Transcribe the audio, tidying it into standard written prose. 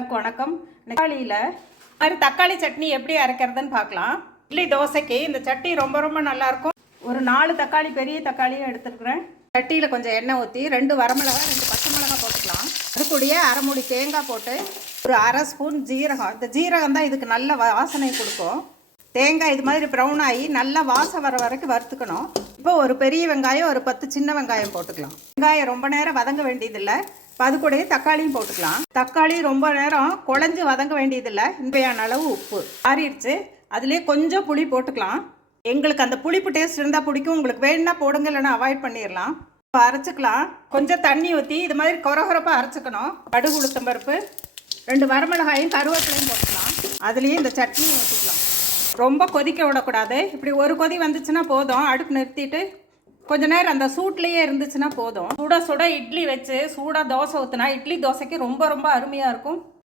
வணக்கம். தக்காளியில் மாதிரி தக்காளி சட்னி எப்படி அரைக்கிறதுன்னு பார்க்கலாம். இட்லி தோசைக்கு இந்த சட்னி ரொம்ப ரொம்ப நல்லாயிருக்கும். ஒரு 4 தக்காளி, பெரிய தக்காளியும் எடுத்துருக்குறேன். சட்டியில் கொஞ்சம் எண்ணெய் ஊற்றி 2 வரமிளகாய், 2 பச்சை மிளகாய் போட்டுக்கலாம். அது கூடயே அரை மூடி தேங்காய் போட்டு ஒரு அரை ஸ்பூன் ஜீரகம். இந்த ஜீரகம் தான் இதுக்கு நல்ல வாசனை கொடுக்கும். தேங்காய் இது மாதிரி ப்ரௌன் ஆகி நல்லா வாசம் வர வரைக்கும் வறுத்துக்கணும். இப்போ ஒரு பெரிய வெங்காயம், ஒரு 10 சின்ன வெங்காயம் போட்டுக்கலாம். வெங்காயம் ரொம்ப நேரம் வதங்க வேண்டியதில்லை. அது கூடயே தக்காளியும் போட்டுக்கலாம். தக்காளி ரொம்ப நேரம் குழஞ்சி வதங்க வேண்டியதில்லை. இன்பையான அளவு உப்பு ஆறிடுச்சு. அதுலேயே கொஞ்சம் புளி போட்டுக்கலாம். எங்களுக்கு அந்த புளிப்பு டேஸ்ட் இருந்தால் பிடிக்கும். உங்களுக்கு வேணும்னா போடுங்க, இல்லைன்னா அவாய்ட் பண்ணிடலாம். இப்போ அரைச்சிக்கலாம். கொஞ்சம் தண்ணி ஊற்றி இது மாதிரி கொரகொரப்பாக அரைச்சிக்கணும். கடுகு, உளுத்தம் பருப்பு, 2 வரமிளகாயும் கருவேப்பிலையும் போட்டுக்கலாம். அதுலேயே இந்த சட்னியும் ஊற்றிக்கலாம். ரொம்ப கொதிக்க விடக்கூடாது. இப்படி ஒரு கொதி வந்துச்சுன்னா போதும். அடுப்பு நிறுத்திட்டு கொஞ்ச நேரம் அந்த சூட்லேயே இருந்துச்சுன்னா போதும். சுட சுட இட்லி வச்சு சூடாக தோசை ஊற்றினா இட்லி தோசைக்கு ரொம்ப ரொம்ப அருமையாக இருக்கும்.